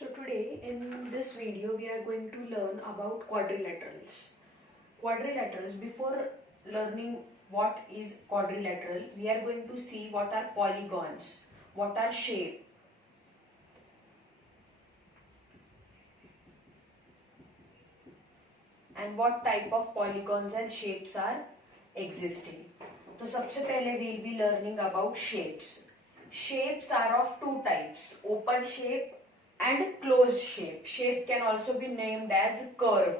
So today in this video we are going to learn about quadrilaterals. Quadrilaterals, before learning what is quadrilateral, we are going to see what are polygons, what are shape, and what type of polygons and shapes are existing. तो सबसे पहले we'll be learning about shapes. Shapes are of two types, open shape and closed shape. Shape can also be named as curve.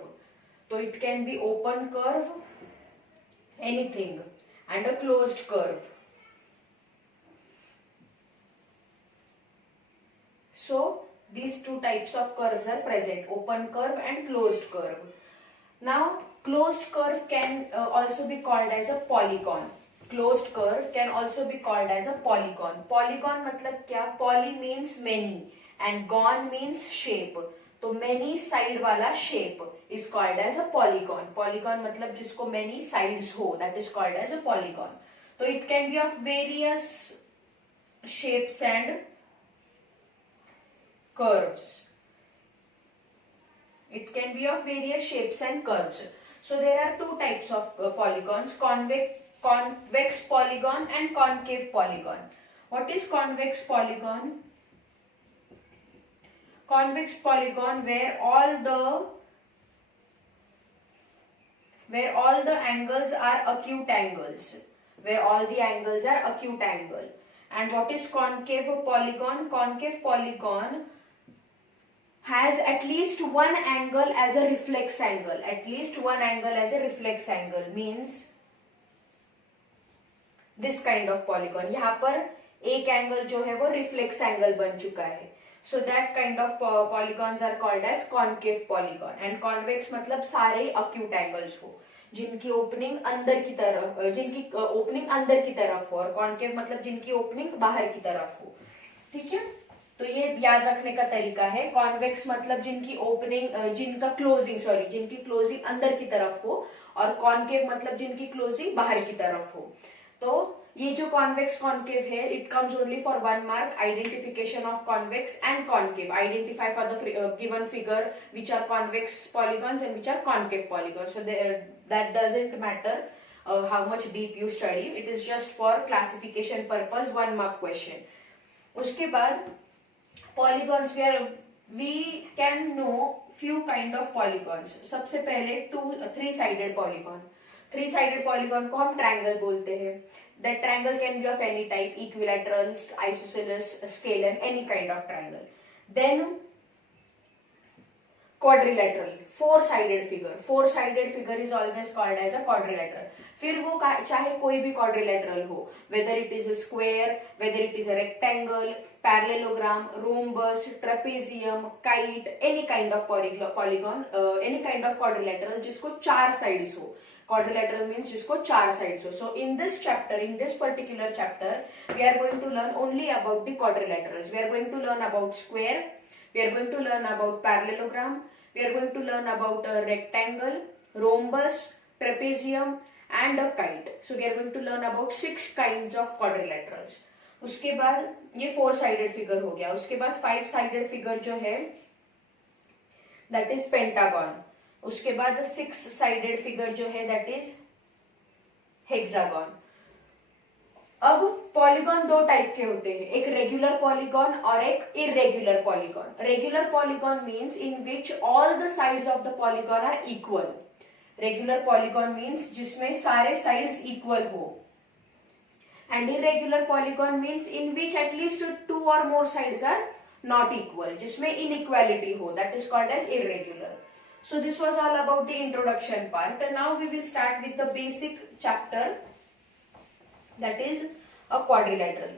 So it can be open curve, anything, and a closed curve. So these two types of curves are present, open curve and closed curve. Now closed curve can also be called as a polygon. Closed curve can also be called as a polygon. Polygon मतलब क्या? Poly means many and gon means shape. तो many side वाला shape is called as a polygon. Polygon मतलब जिसको many sides हो, that is called as a polygon. तो it can be of various shapes and curves. It can be of various shapes and curves. So there are two types of polygons, convex polygon and concave polygon. What is convex polygon? Convex polygon where all the angles are acute angles, where all the angles are acute angle. And what is concave polygon? Concave polygon has at least one angle as a reflex angle. At least one angle as a reflex angle means this kind of polygon. यहाँ पर एक angle जो है वो reflex angle बन चुका है. So that kind of polygons are called as concave polygon. And convex मतलब सारे acute angles हो, जिनकी ओपनिंग अंदर की तरफ, जिनकी ओपनिंग अंदर की तरफ हो, और concave मतलब जिनकी ओपनिंग बाहर की तरफ हो. ठीक है, तो ये याद रखने का तरीका है. कॉन्वेक्स मतलब जिनकी ओपनिंग, जिनकी क्लोजिंग अंदर की तरफ हो, और कॉन्केव मतलब जिनकी क्लोजिंग बाहर की तरफ हो. तो ये जो कॉन्वेक्स कॉन्केव है, it comes only for one mark, identification of convex and concave. Identify for the given figure which are convex polygons and which are concave polygons. So that doesn't matter how much deep you study, it is just for classification purpose, 1 mark question. उसके बाद polygons, where we can know few kind of polygons. सबसे पहले three sided polygon. Three sided polygon को हम triangle बोलते हैं. That triangle can be of any type, equilateral, isosceles, scalene, any kind of triangle. Then quadrilateral, four sided figure. Four sided figure is always called as a quadrilateral. फिर वो चाहे कोई भी quadrilateral हो, whether it is a square, whether it is a rectangle, parallelogram, rhombus, trapezium, kite, any kind of polygon, any kind of quadrilateral जिसको चार sides हो. Quadrilateral means जिसको चार sides हो. So in this chapter, in this particular chapter, we are going to learn only about the quadrilaterals. We are going to learn about square, we are going to learn about parallelogram, we are going to learn about a rectangle, rhombus, trapezium and a kite. So we are going to learn about 6 kinds of quadrilaterals. उसके बाद ये 4 sided figure हो गया. उसके बाद 5 sided figure जो है that is pentagon. उसके बाद 6 sided figure जो है that is hexagon. अब पॉलीगॉन दो टाइप के होते हैं, एक रेगुलर पॉलीगॉन और एक irregular polygon. Regular polygon means in which all the sides of the polygon are equal. Regular polygon means जिसमें सारे साइड्स इक्वल हो. And irregular polygon means in which at least 2 or more sides are not equal, जिसमें inequality हो, that is called as irregular. So this was all about the introduction part. And now we will start with the basic chapter, that is a quadrilateral.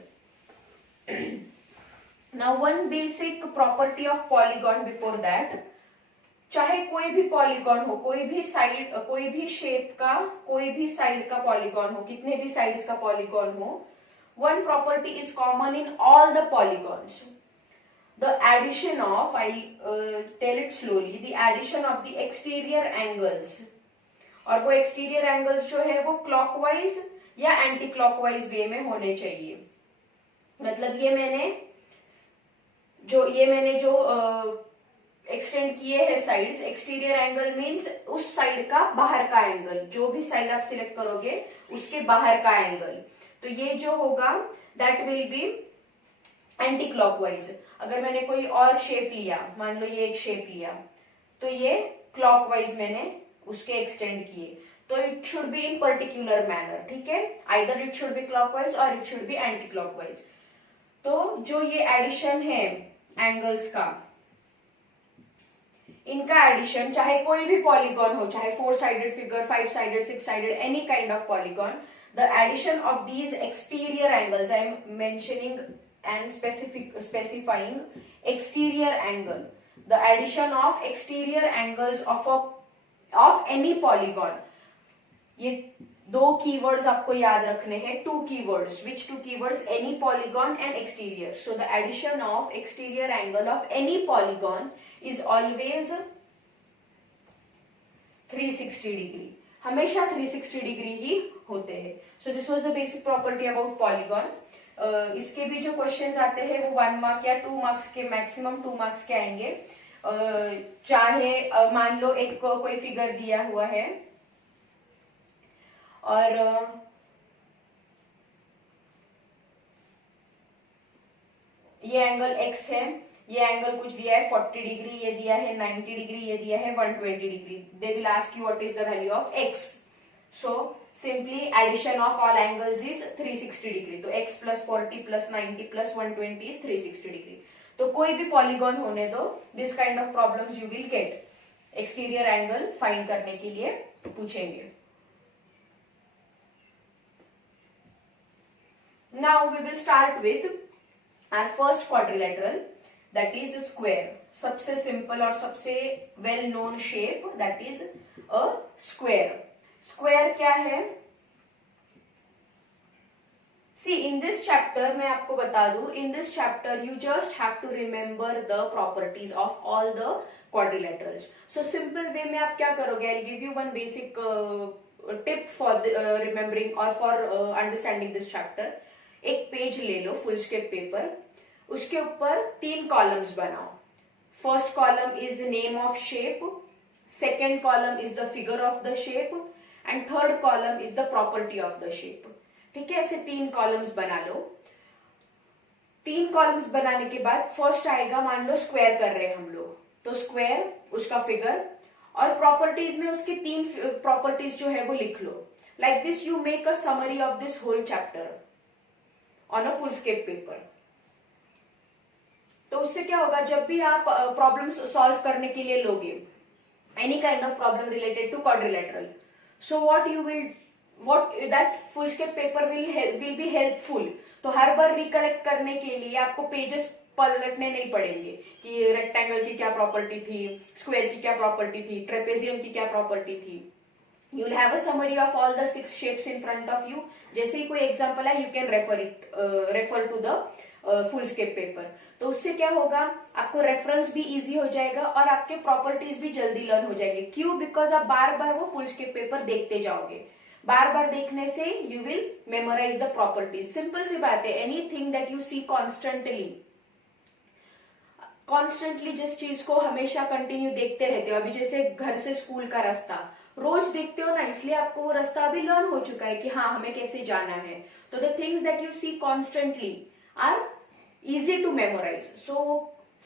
Now one basic property of polygon before that, चाहे कोई भी polygon हो, कोई भी side, कोई भी shape का, कोई भी साइड का पॉलीगॉन हो, कितने भी साइड्स का पॉलीगॉन हो, one property is common in all the polygons. The addition of, I'll tell it slowly, the addition of the exterior angles. और वो exterior angles जो है वो clockwise या anti clockwise way में होने चाहिए. मतलब ये मैंने जो ये मैंने जो एक्सटेंड किए हैं साइड्स, एक्सटीरियर एंगल मींस उस साइड का बाहर का एंगल, जो भी साइड आप सिलेक्ट करोगे उसके बाहर का एंगल। तो ये जो होगा that will be anti clockwise. अगर मैंने कोई और शेप लिया, मान लो ये एक शेप लिया, तो ये क्लॉकवाइज मैंने उसके एक्सटेंड किए, तो it should be in particular manner, ठीक है, either it should be clockwise और it should be anti clockwise. तो जो ये एडिशन है एंगल्स का, इनका एडिशन चाहे कोई भी पॉलीगॉन हो, चाहे 4 sided figure, 5 sided, 6 sided, any kind of polygon, the addition of these exterior angles, I am mentioning and specifying exterior angle, the addition of exterior angles of any polygon। ये दो keywords आपको याद रखने हैं, two keywords, which two keywords? Any polygon and exterior। So the addition of exterior angle of any polygon is always 360 degree, हमेशा 360 degree ही होते हैं। So this was the basic property about polygon। इसके भी जो क्वेश्चंस आते हैं वो 1 mark या 2 मार्क्स के, मैक्सिमम 2 मार्क्स के आएंगे। चाहे मान लो एक कोई फिगर दिया हुआ है और ये एंगल x है, ये एंगल कुछ दिया है 40 डिग्री, ये दिया है 90 डिग्री, ये दिया है 120 degree. They will ask you what is the value of x। So simply addition of all angles is 360 degree। तो x plus 40 plus 90 plus 120 is 360 degree। तो कोई भी पॉलीगॉन होने दो, this kind of problems you will get। Exterior angle find करने के लिए पूछेंगे। Now we will start with our first quadrilateral, that is square। सबसे सिंपल और सबसे well known shape that is a square। Square क्या है? सी इन दिस चैप्टर मैं आपको बता दूं, in this chapter you just have to remember the properties of all the quadrilaterals. So simple way में आप क्या करोगे, I give you one basic tip for remembering और फॉर अंडरस्टैंडिंग दिस चैप्टर। एक पेज ले लो, फुल स्केप पेपर, उसके ऊपर 3 कॉलम्स बनाओ। First column is name of shape, second column is the figure of the shape and third column is the property of the shape. ठीक है, ऐसे 3 columns बना लो। 3 कॉलम्स बनाने के बाद फर्स्ट आएगा, मान लो स्क्वायर कर रहे हैं हम लोग, तो स्क्वायर, उसका फिगर और प्रॉपर्टीज में उसकी 3 प्रॉपर्टीज जो है वो लिख लो। Like this you make a summary of this whole chapter on a foolscap paper. तो उससे क्या होगा, जब भी आप प्रॉब्लम्स सॉल्व करने के लिए लोगे, any kind of problem related to quadrilateral, so what that full scape paper will be helpful। तो हर बार रिकलेक्ट करने के लिए आपको पेजेस पलटने नहीं पड़ेंगे कि रेक्टेंगल की क्या प्रॉपर्टी थी, स्क्वायर की क्या प्रॉपर्टी थी, ट्रेपेजियम की क्या प्रॉपर्टी थी। You will have a summary of all the 6 shapes in front of you. जैसे ही कोई एग्जांपल है, you can refer to the foolscap paper. तो उससे क्या होगा, आपको रेफरेंस भी इजी हो जाएगा और आपके प्रॉपर्टीज भी जल्दी लर्न हो जाएंगे। क्यों? बिकॉज आप बार बार वो फुल स्केप पेपर देखते जाओगे। बार बार देखने से you will memorize the properties. Simple सी बात है, anything that you see constantly जिस चीज को हमेशा कंटिन्यू देखते रहते हो, अभी जैसे घर से स्कूल का रास्ता रोज देखते हो ना, इसलिए आपको वो रास्ता अभी लर्न हो चुका है कि हाँ हमें कैसे जाना है। तो the things that you see constantly are easy to memorise. So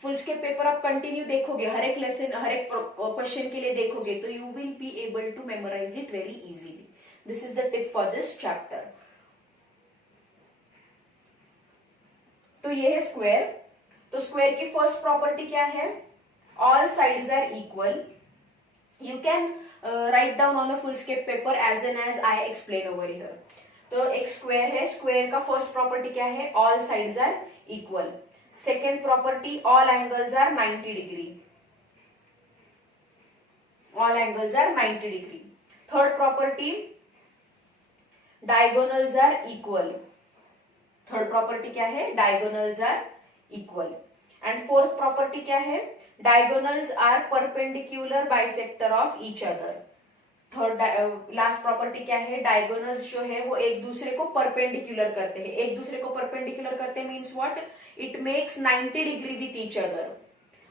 foolscap paper आप कंटिन्यू देखोगे, हर एक लेसन, हर एक क्वेश्चन के लिए देखोगे, तो you will be able to memorise it very easily. This is the tip for this chapter. तो ये है स्क्वायर। तो स्क्वायर की फर्स्ट प्रॉपर्टी क्या है? All sides are equal. You can write down on a foolscap paper as and as I explain over here. तो एक square है, स्क्वायर का फर्स्ट प्रॉपर्टी क्या है? All sides are equal. Second property, all angles are 90 degree. All angles are 90 degree. Third property, diagonals are equal. Third property क्या है? Diagonals are equal. And fourth property क्या है? Diagonals are perpendicular bisector of each other. Third last property क्या है, diagonals जो है वो एक दूसरे को परपेंडिकुलर करते हैं। एक दूसरे को परपेंडिकुलर करते हैं means what, it makes 90 degree with each other.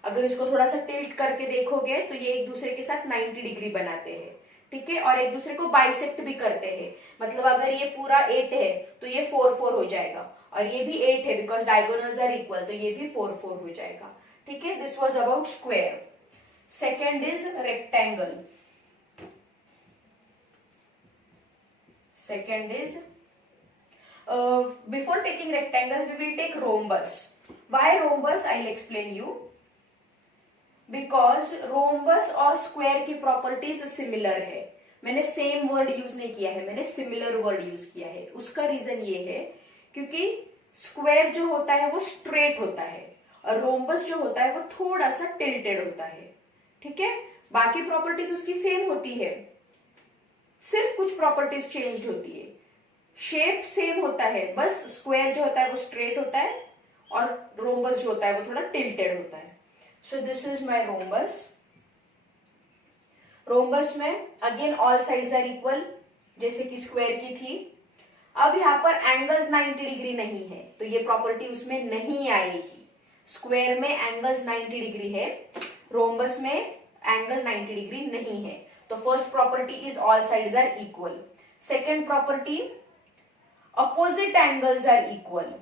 अगर इसको थोड़ा सा टिल्ट करके देखोगे तो ये एक दूसरे के साथ 90 डिग्री बनाते हैं, ठीक है, और एक दूसरे को बाइसेक्ट भी करते हैं। मतलब अगर ये पूरा 8 है तो ये 4 4 हो जाएगा, और ये भी 8 है बिकॉज डायगोनल्स आर इक्वल, तो ये भी 4 4 हो जाएगा, ठीक है। This was about square. Second is rectangle. Second is, before taking rectangle, we will take rhombus. Why rhombus? I'll explain you. Because rhombus और square की properties similar है। मैंने same word use नहीं किया है, मैंने similar word use किया है। उसका reason ये है क्योंकि square जो होता है वो straight होता है, और rhombus जो होता है वो थोड़ा सा tilted होता है, ठीक है। बाकी properties उसकी same होती है, सिर्फ कुछ प्रॉपर्टीज चेंज होती है। शेप सेम होता है, बस स्क्वायर जो होता है वो स्ट्रेट होता है और रोम्बस जो होता है वो थोड़ा टिल्टेड होता है। So this is my rhombus. Rhombus में again all sides are equal, जैसे कि स्क्वायर की थी। अब यहाँ पर एंगल्स 90 डिग्री नहीं है तो ये प्रॉपर्टी उसमें नहीं आएगी। स्क्वायर में एंगल्स 90 डिग्री है, रोम्बस में एंगल 90 डिग्री नहीं है। तो first property is all sides are equal. Second property, opposite angles are equal.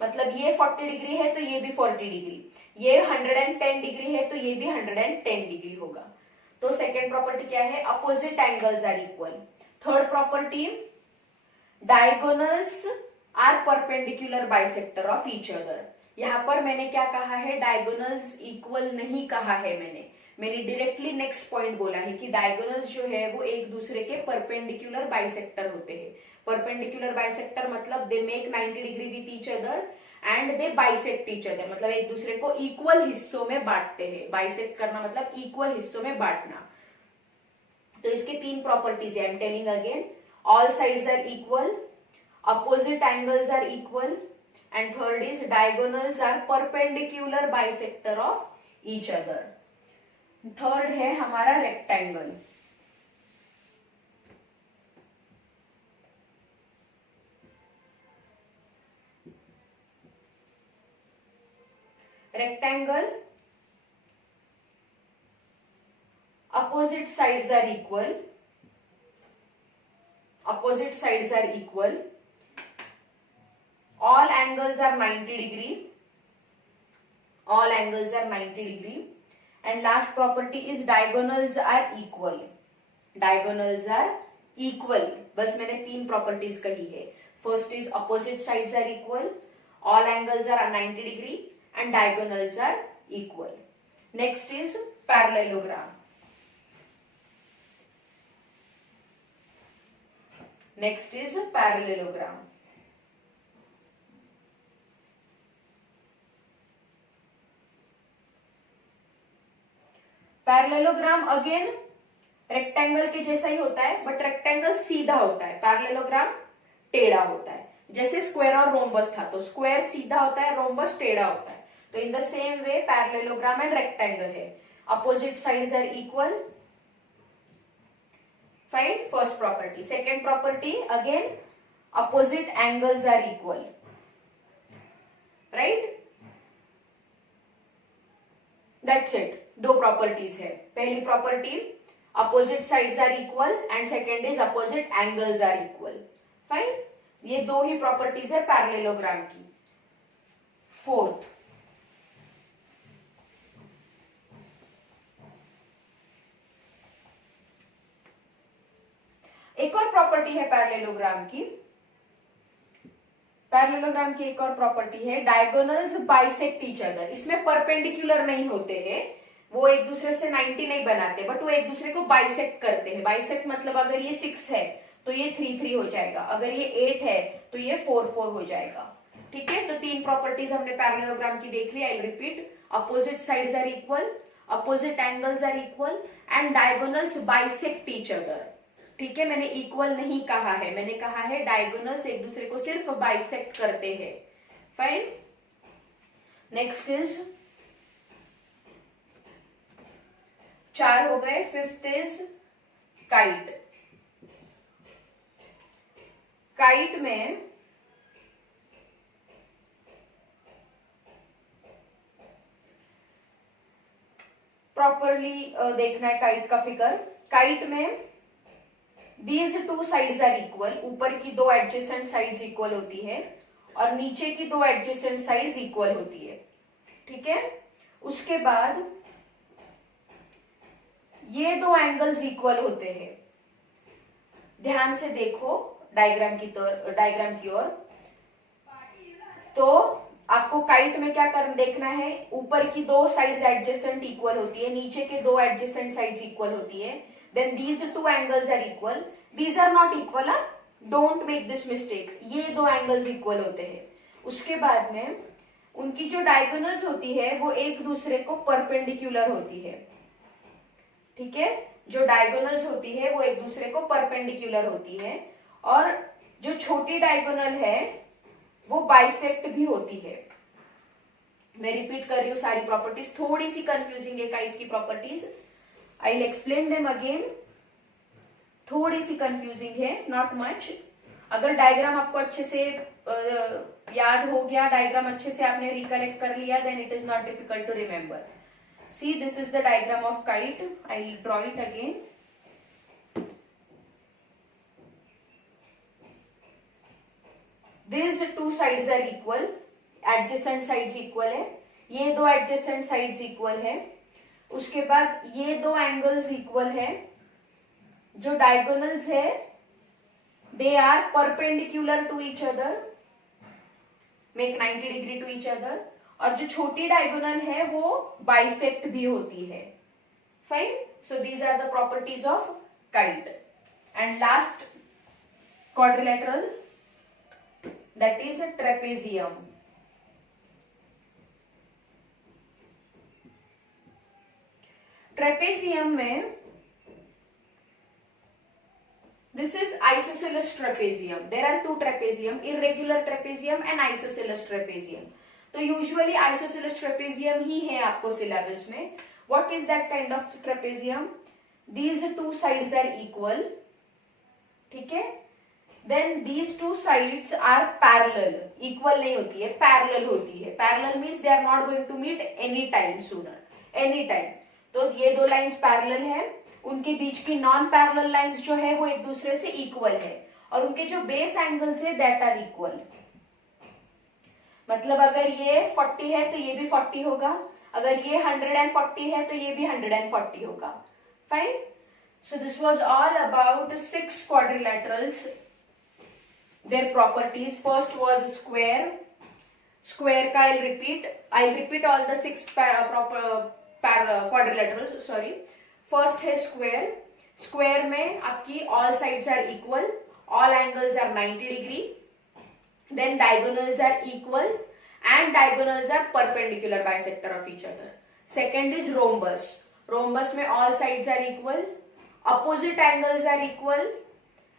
मतलब ये 40 डिग्री है तो ये भी 40 डिग्री, ये 110 डिग्री है तो ये भी 110 डिग्री होगा। तो सेकेंड प्रॉपर्टी क्या है, opposite angles are equal. Third property, diagonals are perpendicular bisector of each other. यहां पर मैंने क्या कहा है, डायगोनल्स इक्वल नहीं कहा है, मैंने डायरेक्टली नेक्स्ट पॉइंट बोला है कि डायगोनल्स जो है वो एक दूसरे के परपेंडिकुलर बाइसेक्टर होते हैं। परपेंडिकुलर बाइसेक्टर मतलब they make 90 degree with each other and they bisect each other, मतलब एक दूसरे को इक्वल हिस्सों में बांटते हैं। बाइसेक्ट करना मतलब इक्वल हिस्सों में बांटना। तो इसके तीन प्रॉपर्टीज है, I am telling again, all sides are equal, opposite angles are equal, and third is diagonals are perpendicular bisector of each other. Third है हमारा rectangle. Rectangle, opposite sides are equal, opposite sides are equal, all angles are 90 degree, all angles are 90 degree, and last property is diagonals are equal, diagonals are equal। बस मैंने तीन properties कही है। First is opposite sides are equal, all angles are 90 degree and diagonals are equal. Next is parallelogram. Next is parallelogram. Parallelogram again rectangle के जैसा ही होता है, but rectangle सीधा होता है, पैरेललोग्राम टेढ़ा होता है। जैसे स्क्वायर और रोम्बस था, तो स्क्वायर सीधा होता है, रोम्बस टेढ़ा होता है। तो in the same way parallelogram and rectangle है, opposite sides are equal. Fine, first property. Second property again opposite angles are equal, right, that's it. दो प्रॉपर्टीज है। पहली property opposite sides are equal and second is opposite angles are equal. Fine, ये दो ही properties है parallelogram की। Fourth, एक और प्रॉपर्टी है पैरेललोग्राम की। पैरेललोग्राम की एक और प्रॉपर्टी है, डायगोनल्स बाइसेक्ट ईच अदर। इसमें परपेंडिकुलर नहीं होते हैं, वो एक दूसरे से 90 नहीं बनाते, बट वो एक दूसरे को बाइसेक्ट करते हैं। बाइसेक्ट मतलब अगर ये 6 है तो ये 3 3 हो जाएगा, अगर ये 8 है तो ये 4 4 हो जाएगा, ठीक है। तो तीन प्रॉपर्टीज हमने पैरेललोग्राम की देख ली। I repeat, opposite sides are equal, opposite angles are equal and diagonals bisect each other, ठीक है। मैंने इक्वल नहीं कहा है, मैंने कहा है डायगोनल्स एक दूसरे को सिर्फ बाइसेक्ट करते हैं। फाइन, नेक्स्ट इज 4 हो गए. Fifth is kite. काइट में प्रॉपरली देखना है काइट का फिगर. काइट में these two sides are equal. ऊपर की दो एडजेसेंट साइड्स इक्वल होती है और नीचे की दो एडजेसेंट साइड्स इक्वल होती है. ठीक है. उसके बाद ये दो एंगल्स इक्वल होते हैं. ध्यान से देखो डायग्राम की ओर. तो आपको काइट में क्या कर देखना है, ऊपर की दो साइड्स एडजेसेंट इक्वल होती है, नीचे के दो एडजेसेंट साइड्स इक्वल होती है. Then these two angles are equal. These are not equal. Don't make this mistake. ये दो एंगल्स इक्वल होते हैं. उसके बाद में उनकी जो डायगोनल्स होती है वो एक दूसरे को परपेंडिकुलर होती है. ठीक है. जो डायगोनल्स होती है वो एक दूसरे को परपेंडिकुलर होती है और जो छोटी डायगोनल है वो बाइसेक्ट भी होती है. मैं रिपीट कर रही हूँ सारी प्रॉपर्टीज, थोड़ी सी कंफ्यूजिंग है काइट की properties. I will explain them again. थोड़ी सी कंफ्यूजिंग है, नॉट मच. अगर डायग्राम आपको अच्छे से याद हो गया, डायग्राम अच्छे से आपने रिकलेक्ट कर लिया, then it is not difficult to remember. See, this is the diagram of kite. I will draw it again. These two sides are equal. Adjacent sides equal है. ये दो adjacent sides equal है. उसके बाद ये दो angles equal है. जो diagonals है, they are perpendicular to each other. Make 90 degree to each other. और जो छोटी डायगोनल है वो बाइसेक्ट भी होती है. Fine. So these are the properties of kite. And last quadrilateral, that is trapezium. Trapezium में this is isosceles trapezium. There are two trapezium, irregular trapezium and isosceles trapezium. तो यूजुअली आइसोसेलेस ट्रेपेजियम ही है आपको syllabus में. What is that kind of trapezium? These two sides are equal. ठीक है. Then these two sides are parallel. Equal नहीं होती है, पैरेलल होती है. Parallel means they are not going to meet any time sooner, any time. तो ये दो लाइंस पैरेलल है. उनके बीच की नॉन पैरेलल लाइंस जो है वो एक दूसरे से इक्वल है और उनके जो बेस एंगल्स है दैट आर इक्वल. मतलब अगर ये 40 है तो ये भी 40 होगा, अगर ये 140 है तो ये भी 140 होगा. Fine. So this was all about 6 quadrilaterals, their properties. First was square. Square का I repeat all the 6 quadrilaterals. Sorry. First है स्क्वायर. स्क्वायर में आपकी all sides are equal, all angles are 90 degree. Then diagonals are equal and diagonals are perpendicular bisector of each other. Second is rhombus. Rhombus में all sides are equal, opposite angles are equal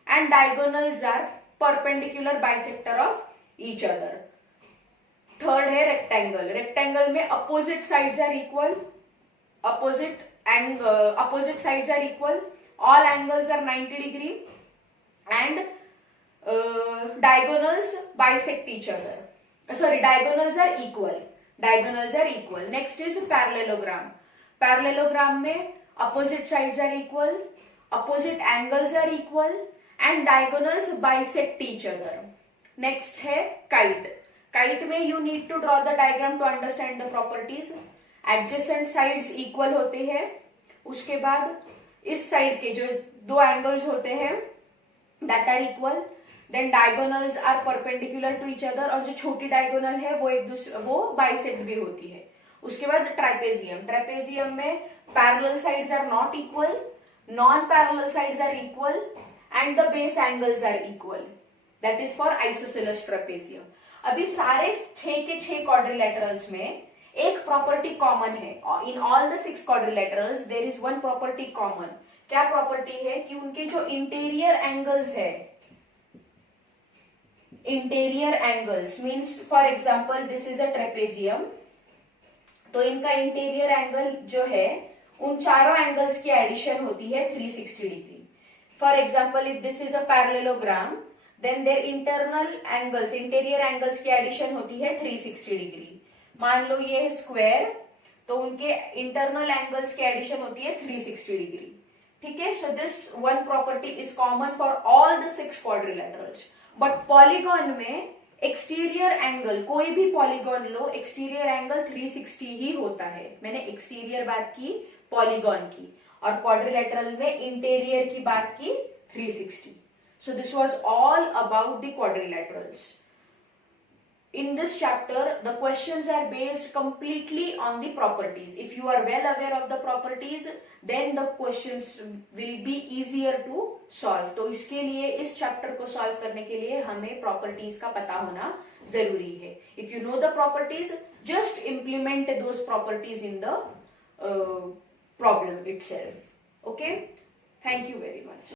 and diagonals are perpendicular bisector of each other. Third है rectangle. Rectangle में opposite sides are equal, opposite sides are equal, all angles are 90 degree and diagonals bisect each other. Diagonals are equal. Next is parallelogram. Parallelogram में opposite sides are equal, opposite angles are equal and diagonals bisect each other. Next है kite. Kite में you need to draw the diagram to understand the properties. Adjacent sides equal होते हैं. उसके बाद इस side के जो दो एंगल्स होते हैं that are equal. Then diagonals are perpendicular to each other और जो छोटी डायगोनल है वो एक दूसरे वो बाइसेक्ट भी होती है. उसके बाद ट्राइपेजियम. ट्राइपेजियम में parallel sides are not equal, non parallel sides are equal and the base angles are equal. That is for isosceles trapezium. अभी सारे 6 के 6 क्वाड्रिलेटरल्स में एक प्रॉपर्टी कॉमन है. In all the 6 quadrilaterals there is one property common. क्या property है कि उनके जो इंटीरियर एंगल्स है, interior angles means for example this is a trapezium, तो इनका इंटीरियर एंगल जो है उन चारों एंगल्स की एडिशन होती है 360 degree. For example, if this is a parallelogram, then their interior angles की एडिशन होती है 360 डिग्री. मान लो ये है स्क्वायर, तो उनके इंटरनल एंगल्स की एडिशन होती है 360 डिग्री. ठीक है. So this one property is common for all the 6 quadrilaterals. But polygon में एक्सटीरियर एंगल, कोई भी पॉलीगॉन लो, एक्सटीरियर एंगल 360 ही होता है. मैंने एक्सटीरियर बात की, पॉलीगॉन की, और क्वाड्रिलेटरल में इंटीरियर की बात की 360. So this was all about the quadrilaterals. In this chapter, the questions are based completely on the properties. If you are well aware of the properties, then the questions will be easier to solve. तो इसके लिए, इस chapter को solve करने के लिए हमें properties का पता होना जरूरी है. If you know the properties, just implement those properties in the problem itself. Okay? Thank you very much.